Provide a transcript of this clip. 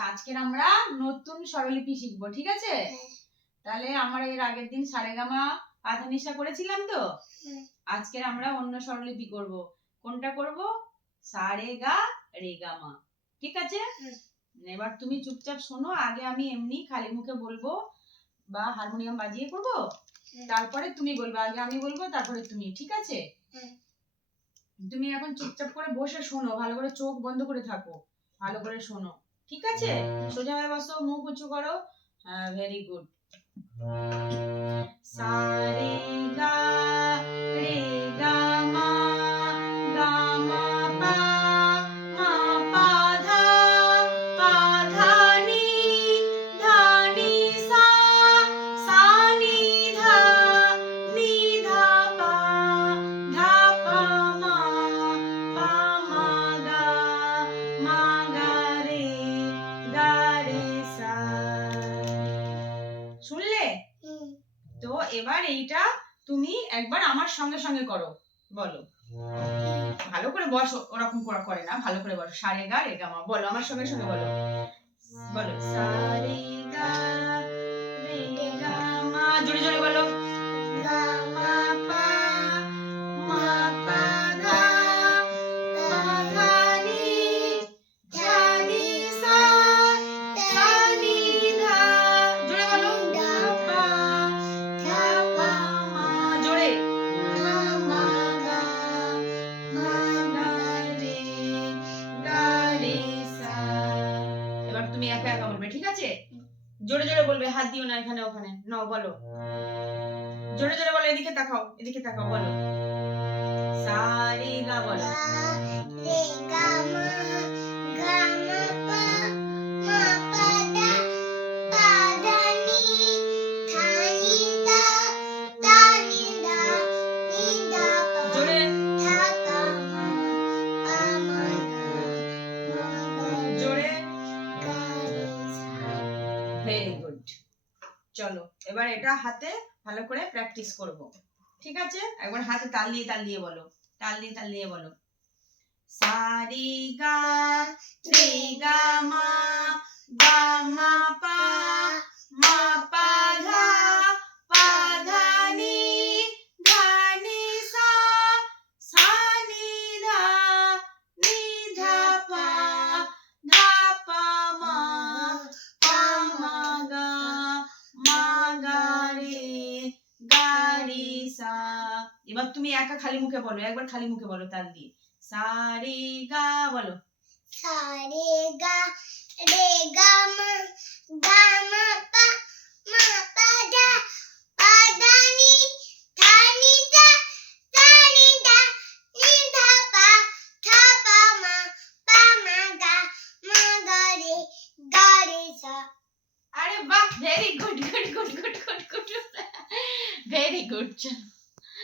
আজকের আমরা নতুন স্বরলিপি শিখবো, ঠিক আছে? তাহলে আমরা এর আগের দিন সারেগামা পাধানিসা করেছিলাম তো, আজকের আমরা অন্য স্বরলিপি করব। কোনটা করব? সারেগা রেগামা, ঠিক আছে? এবার তুমি চুপচাপ শোনো, আগে আমি এমনি খালি মুখে বলবো বা হারমোনিয়াম বাজিয়ে করব, তারপরে তুমি বলবে। আগে আমি বলবো, তারপরে তুমি, ঠিক আছে? তুমি এখন চুপচাপ করে বসে শোনো, ভালো করে চোখ বন্ধ করে থাকো, ভালো করে শোনো, ঠিক আছে? সোজা হয়ে বসো, মুখ উঁচু করো। Very good. সা রে গা রে গা মা গা মা পা মা পা ধা নি ধা নি সা সা নি ধা পা মা গা রে সা। শুনলে? তো এবার এইটা তুমি একবার আমার সঙ্গে সঙ্গে করো, বলো। ভালো করে বসো, ওরকম করে না, ভালো করে বসো। সারে গা রে গা মা, বলো আমার সঙ্গে সঙ্গে বলো। বলো সারে গা রে গা মা, জোরে জোরে বলো। গা মা পা মা পা ধা নি ধা নি সা সা নি ধা, জোরে বলো। ধা পা মা, জোরে। মা গা রে সা। এবার তুমি একা একা বলবে, ঠিক আছে? জোরে জোরে বলবে, হাত দিও না এখানে ওখানে। নাও বলো, জোরে জোরে বলো। এদিকে তাকাও, এদিকে তাকাও, বলো। সা রে গা, বলো। রে গা মা গা মা পা মা পা ধা নি ধা নি ধা নি ধা পা, জোরে। ধা পা মা জোরে। Very good. চলো এবার এটা হাতে ভালো করে প্র্যাকটিস করব, ঠিক আছে? একবার হাতে তাল দিয়ে বলো, তাল দিয়ে বলো। সা রে গা মা গা মা পা মা পা ধা নি সা সা নি ধা পা মা গা রে সা। এবার তুমি একা খালি মুখে বলো, একবার খালি মুখে বলো তাল দিয়ে। সা রে গা, বলো। সা রে গা মা গা মা পা মা পা ধা নি ধা পা মা গা রে সা। আরে বাহ, ভেরি গুড, ভেরি গুড।